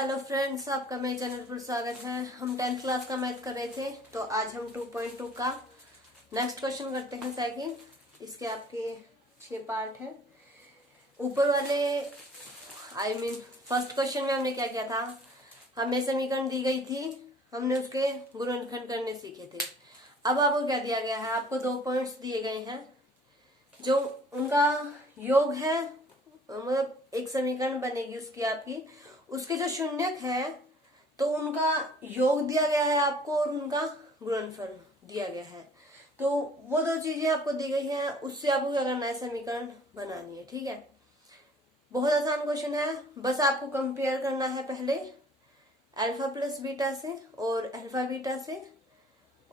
Hello friends, आपका मेरे channel पर स्वागत है। हम 10th क्लास का मैथ कर रहे थे, तो आज हम 2.2 का नेक्स्ट क्वेश्चन करते हैं सेकंड। इसके आपके 6 पार्ट हैं। ऊपर वाले फर्स्ट क्वेश्चन में हमने क्या किया था, हमें समीकरण दी गई थी, हमने उसके गुणनखंड करने सीखे थे। अब आपको क्या दिया गया है, आपको 2 पॉइंट्स दिए गए हैं जो उनका योग है, मतलब एक समीकरण बनेगी उसकी आपकी, उसके जो शून्यक है तो उनका योग दिया गया है आपको और उनका गुणनफल दिया गया है। तो वो 2 चीजें आपको दी गई हैं, उससे आपको क्या करना है, समीकरण बनानी है। ठीक है, बहुत आसान क्वेश्चन है। बस आपको कंपेयर करना है पहले अल्फा प्लस बीटा से और अल्फा बीटा से,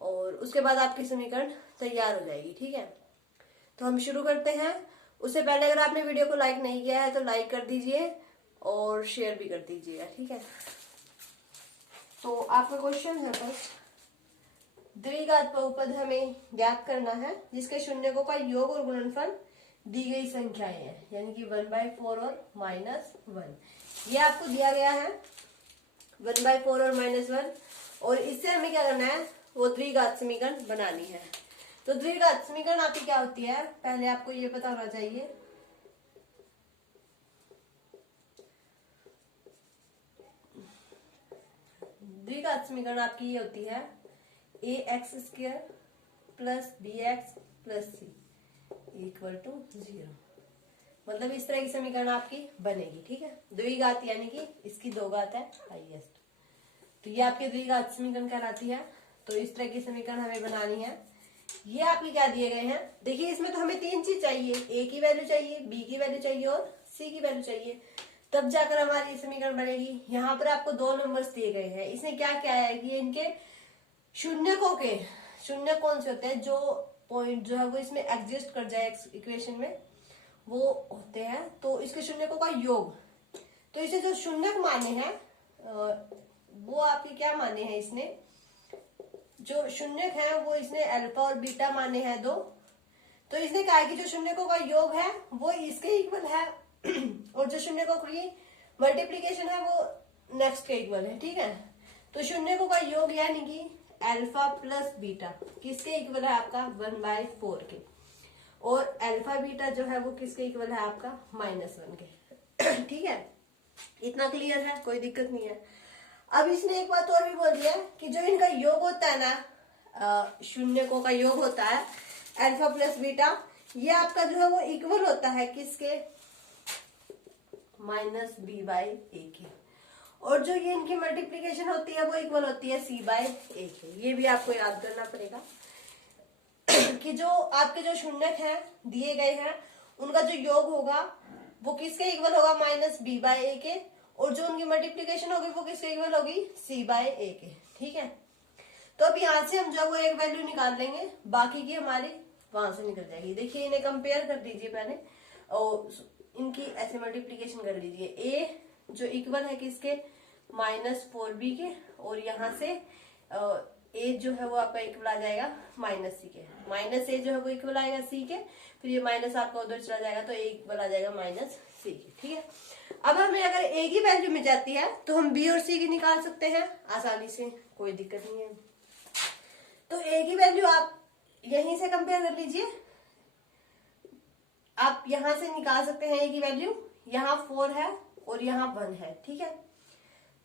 और उसके बाद आपकी समीकरण तैयार हो जाएगी। ठीक है, तो हम शुरू करते हैं। उससे पहले अगर आपने वीडियो को लाइक नहीं किया है तो लाइक कर दीजिए और शेयर भी कर दीजिएगा। ठीक है, तो आपका क्वेश्चन है बस द्विघात बहुपद हमें ज्ञात करना है जिसके शून्यकों का योग और गुणनफल दी गई संख्याएं हैं, यानी कि 1/4 और -1। ये आपको दिया गया है 1/4 और -1, और इससे हमें क्या करना है, वो द्विघात समीकरण बनानी है। तो द्विघात समीकरण आपकी क्या होती है, पहले आपको ये पता होना चाहिए। द्विघात समीकरण आपकी ये होती है ax² plus bx plus c equal to 0। मतलब इस तरह की समीकरण आपकी बनेगी। ठीक है, द्विघात यानी कि इसकी 2 घात है हाईएस्ट, तो ये आपकी द्विघात समीकरण कहलाती है। तो इस तरह की समीकरण हमें बनानी है। ये आपके क्या दिए गए हैं, देखिए इसमें तो हमें 3 चीज चाहिए, a की वैल्यू चाहिए, b की वैल्यू चाहिए और c की वैल्यू चाहिए, तब जाकर हमारी ये समीकरण बनेगी। यहाँ पर आपको 2 नंबर्स दिए गए हैं। इसने क्या किया है कि इनके शून्यकों के शून्य कौन से होते हैं, जो पॉइंट जो है वो इसमें एग्जिस्ट कर जाए इक्वेशन में, वो होते हैं तो इसके शून्यकों का योग। तो इसे जो शून्यक माने हैं वो आपके क्या माने हैं, इसने जो शून्यक है वो इसने अल्फा और बीटा माने हैं 2। तो इसने कहा कि जो शून्यकों का योग है वो इसके इक्वल है और जो शून्यकों की मल्टीप्लीकेशन है वो नेक्स्ट के इक्वल है। ठीक है, तो शून्यकों का योग यानी कि अल्फा प्लस बीटा किसके इक्वल है, आपका 1/4 के, और अल्फा बीटा जो है वो किसके इक्वल है, आपका -1 के। ठीक है, इतना क्लियर है, कोई दिक्कत नहीं है। अब इसने एक बात और भी बोल दिया कि जो इनका योग होता है ना, शून्यकों का योग होता है अल्फा प्लस बीटा, ये आपका जो है वो इक्वल होता है किसके, -b/a के, और जो ये इनकी मल्टीप्लीकेशन होती है वो इक्वल होती है c/a के। ये भी आपको याद करना पड़ेगा कि जो आपके जो शून्यक हैं दिए गए हैं उनका जो योग होगा वो किसके इक्वल होगा, -b/a के, और जो उनकी मल्टीप्लीकेशन होगी वो किसके इक्वल होगी, c/a के। ठीक है, तो अब यहाँ से हम जो वो एक वैल्यू निकाल लेंगे, बाकी की हमारी वहां से निकल जाएगी। देखिए इन्हें कंपेयर कर दीजिए पहले और इनकी ऐसे मल्टीप्लीकेशन कर लीजिए। a जो इक्वल है किसके, -4b के, और यहाँ से a जो है वो आपका इक्वल आ जाएगा -c के, -a जो है वो इक्वल आएगा c के, फिर ये माइनस आपका उधर चला जाएगा तो a इक्वल आ जाएगा -c के। ठीक है, अब हमें अगर a की वैल्यू मिल जाती है तो हम b और c की निकाल सकते हैं आसानी से, कोई दिक्कत नहीं है। तो a की वैल्यू आप यहीं से कंपेयर कर लीजिए, आप यहां से निकाल सकते हैं a की वैल्यू। यहाँ 4 है और यहाँ 1 है। ठीक है,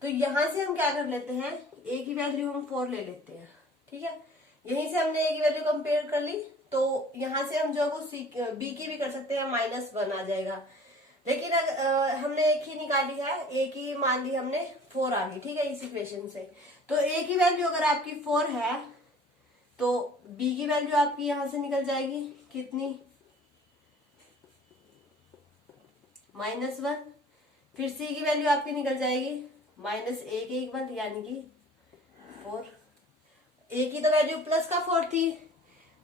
तो यहां से हम क्या कर लेते हैं, a की वैल्यू हम 4 ले लेते हैं। ठीक है, यहीं से हमने a की वैल्यू कंपेयर कर ली, तो यहां से हम जो वो b की भी कर सकते हैं, -1 आ जाएगा। लेकिन अगर हमने एक ही निकाली है, a की मान ली हमने 4 आ गई। ठीक है, इस इक्वेशन से तो a की वैल्यू अगर आपकी 4 है तो b की वैल्यू आपकी यहां से निकल जाएगी कितनी, -1, फिर c की वैल्यू आपकी निकल जाएगी -a के इक्वल यानी कि 4। a की तो वैल्यू प्लस का 4 थी,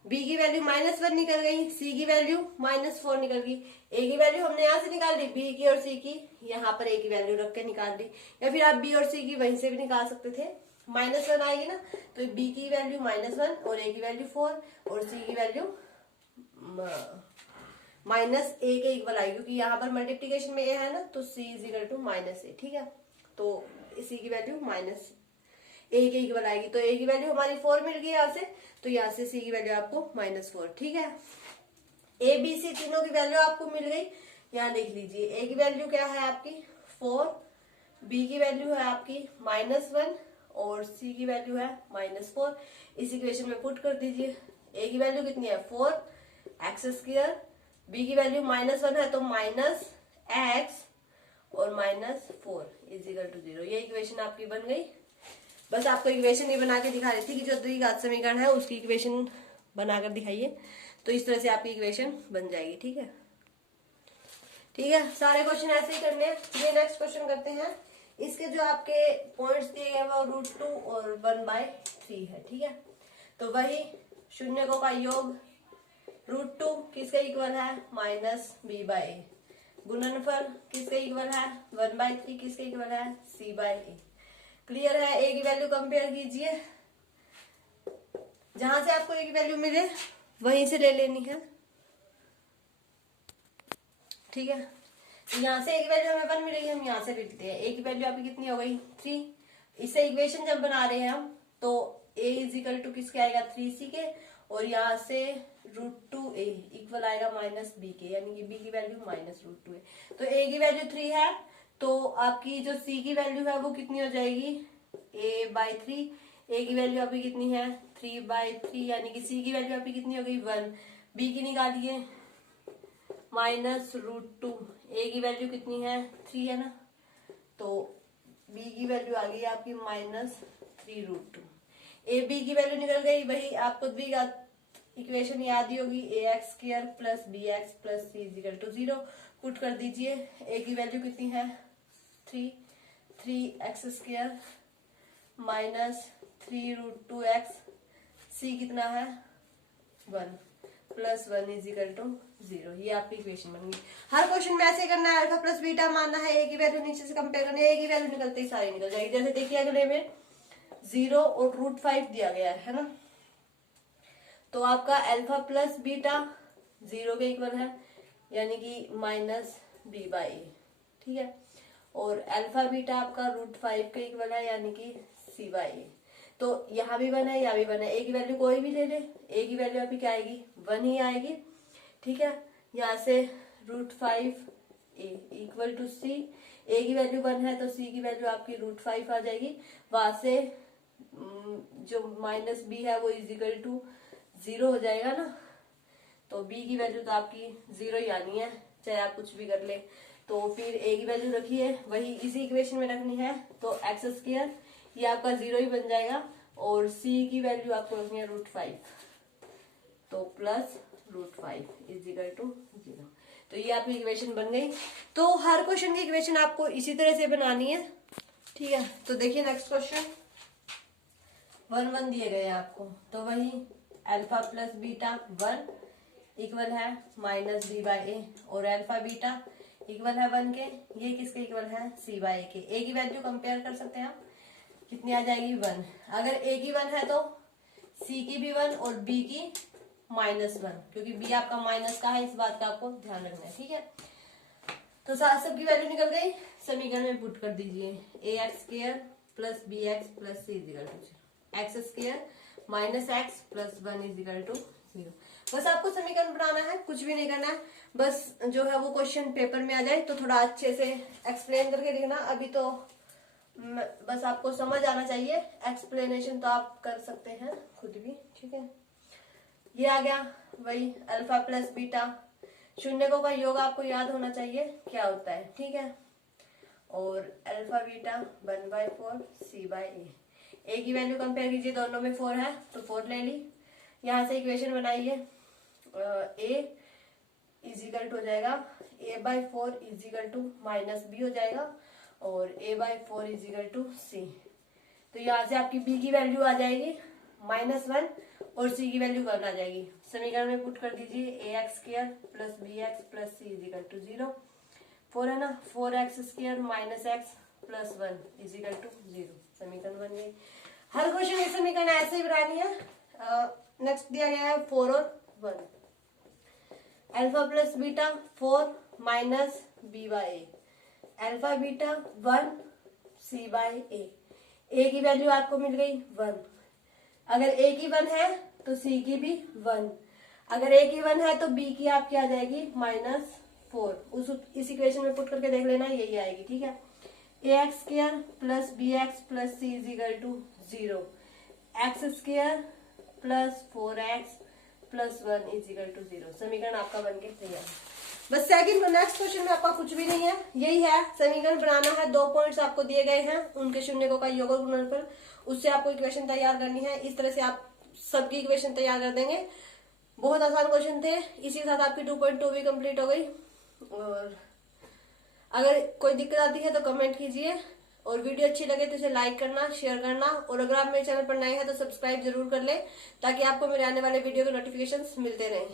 b की वैल्यू -1 निकल गई, c की वैल्यू -4 निकल गई। a की वैल्यू हमने यहाँ से निकाल ली, b की और c की यहाँ पर a की वैल्यू रख के निकाल दी, या फिर आप b और c की वहीं से भी निकाल सकते थे। -1 आएगी ना, तो b की वैल्यू -1 और a की वैल्यू 4 और c की वैल्यू -a के इक्वल आएगी, क्योंकि यहाँ पर मल्टीप्लीकेशन में a है ना, तो c = -a। ठीक है, तो सी की वैल्यू माइनस ए के इक्वल आएगी। तो ए की वैल्यू हमारी 4 मिल गई यहाँ से, तो यहाँ से सी की वैल्यू आपको -4। ठीक है, ए बी सी तीनों की वैल्यू आपको मिल गई। यहाँ लिख लीजिए, ए की वैल्यू क्या है आपकी 4, बी की वैल्यू है आपकी -1 और सी की वैल्यू है -4। इस इक्वेशन में पुट कर दीजिए। ए की वैल्यू कितनी है 4x², बी की वैल्यू -1 है तो -x और -4 = 0। ये इक्वेशन आपकी बन गई। बस आपको इक्वेशन ये बना के दिखा रही थी कि जो द्विघात समीकरण है उसकी इक्वेशन बनाकर दिखाइए, तो इस तरह से आपकी इक्वेशन बन जाएगी। ठीक है, ठीक है, सारे क्वेश्चन ऐसे ही करने हैं। ये नेक्स्ट क्वेश्चन करते हैं। इसके जो आपके पॉइंट्स दिए गए वो √2 और 1/3 है। ठीक है, तो वही शून्यकों का योग √2 किसके इक्वल है -b/a, गुणनफल किसके इक्वल है 1/3 किसके इक्वल है c/a। क्लियर है, ए की वैल्यू कंपेयर कीजिए, जहां से आपको ए की वैल्यू मिले वहीं से ले लेनी है। ठीक है, यहाँ से ए की वैल्यू हमें 1 मिलेगी, हम यहाँ से लेते हैं। ए की वैल्यू आपकी कितनी हो गई 3। इससे इक्वेशन जब बना रहे हैं हम तो a = किसके आएगा 3c के, और यहाँ से √2a इक्वल आएगा -b के, यानी कि b की वैल्यू -√2a। तो a की वैल्यू 3 है, तो आपकी जो c की वैल्यू है वो कितनी हो जाएगी a/3। a की वैल्यू आपकी कितनी है 3/3, यानी कि c की वैल्यू आपकी कितनी हो गई 1। b की निकालिए -√2, a की वैल्यू कितनी है 3 है ना, तो b की वैल्यू आ गई आपकी -3√2। a b की वैल्यू निकल गई। वही आपको द्विघात इक्वेशन याद ही होगी, ax² + bx + c = 0। पुट कर दीजिए। a की वैल्यू कितनी है 3x² -3√2x, c कितना है 1 + 1 = 0। ये आपकी इक्वेशन बन गई। हर क्वेश्चन में ऐसे करना है, अल्फा प्लस बीटा मानना है, ए की वैल्यू नीचे से कंपेयर करनी है, ए की वैल्यू निकलते ही सारी निकल जाएगी। जैसे देखिए अगले में 0 और √5 दिया गया है ना, तो आपका अल्फा प्लस बीटा 0 के इक्वल है, यानी कि -b/a। ठीक है, और अल्फा बीटा आपका √5 के इक्वल है, यानी कि c/a। तो यहाँ भी 1 है, यहाँ भी 1 है, ए की वैल्यू कोई भी ले ले, ए की वैल्यू आपकी क्या आएगी 1 ही आएगी। ठीक है, यहाँ से √5a = c, ए की वैल्यू 1 है तो c की वैल्यू आपकी √5 आ जाएगी। वहां से जो -b है वो = 0 हो जाएगा ना, तो b की वैल्यू तो आपकी 0 ही आनी है, चाहे आप कुछ भी कर ले। तो फिर a की वैल्यू रखिए, वही इसी इक्वेशन में रखनी है, तो x² ये आपका 0 ही बन जाएगा, और c की वैल्यू आपको रखनी है √5, तो +√5 = 0। तो ये आपकी इक्वेशन बन गई। तो हर क्वेश्चन की इक्वेशन आपको इसी तरह से बनानी है। ठीक है, तो देखिए नेक्स्ट क्वेश्चन 1 दिए गए हैं आपको, तो वही अल्फा प्लस बीटा 1 इक्वल है -b/a, और अल्फा बीटा इक्वल है 1 के, ये किसके इक्वल है c/a के। a की वैल्यू कंपेयर कर सकते हैं आप, कितनी आ जाएगी 1। अगर a की 1 है तो c की भी 1 और b की -1, क्योंकि b आपका माइनस का है, इस बात का आपको ध्यान रखना है। ठीक है, तो सात सबकी वैल्यू निकल गई, समीकरण में पुट कर दीजिए। ax² + bx + c = 0, x² -x + 1 = 0। बस आपको समीकरण बनाना है, कुछ भी नहीं करना है, बस जो है वो क्वेश्चन पेपर में आ जाए तो थोड़ा अच्छे से एक्सप्लेन करके लिखना। अभी तो बस आपको समझ आना चाहिए, एक्सप्लेनेशन तो आप कर सकते हैं खुद भी। ठीक है, ये आ गया वही अल्फा प्लस बीटा, शून्यकों का योग आपको याद होना चाहिए क्या होता है। ठीक है, और अल्फा बीटा 1/4 c/a। ए की वैल्यू कंपेयर कीजिए, दोनों में 4 है तो 4 ले ली। यहाँ से इक्वेशन बनाइए, a = हो जाएगा a/4 = -b हो जाएगा, और a/4 = c। तो यहाँ से आपकी b की वैल्यू आ जाएगी -1 और c की वैल्यू 1 आ जाएगी। समीकरण में पुट कर दीजिए, ax² + bx + c = 0। 4 है ना, 4x² - x + 1 = 0। समीकरण बन गई। हर क्वेश्चन की समीकरण ऐसे ही बनानी है। नेक्स्ट दिया गया है 4 और 1। Alpha plus beta 4 - b/a, alpha beta 1 C by A की वैल्यू आपको मिल गई 1। अगर ए की 1 है तो सी की भी 1। अगर ए की 1 है तो बी की आपकी आ जाएगी -4। इस इक्वेशन में पुट करके देख लेना, यही आएगी। ठीक है, ax² plus B X plus C is equal to 0, x² plus 4x plus 1 is equal to 0। समीकरण आपका बन के तैयार है। बस सेकंड नेक्स्ट क्वेश्चन में आपका कुछ भी नहीं है, यही है, समीकरण बनाना है। 2 पॉइंट्स आपको दिए गए हैं, उनके शून्यकों का योग और गुणनफल, उससे आपको इक्वेशन तैयार करनी है। इस तरह से आप सबकी इक्वेशन तैयार कर देंगे। बहुत आसान क्वेश्चन थे, इसी के साथ आपकी 2.2 भी कंप्लीट हो गई। और अगर कोई दिक्कत आती है तो कमेंट कीजिए, और वीडियो अच्छी लगे तो इसे लाइक करना, शेयर करना, और अगर आप मेरे चैनल पर नए हैं तो सब्सक्राइब जरूर कर लें, ताकि आपको मेरे आने वाले वीडियो के नोटिफिकेशंस मिलते रहें।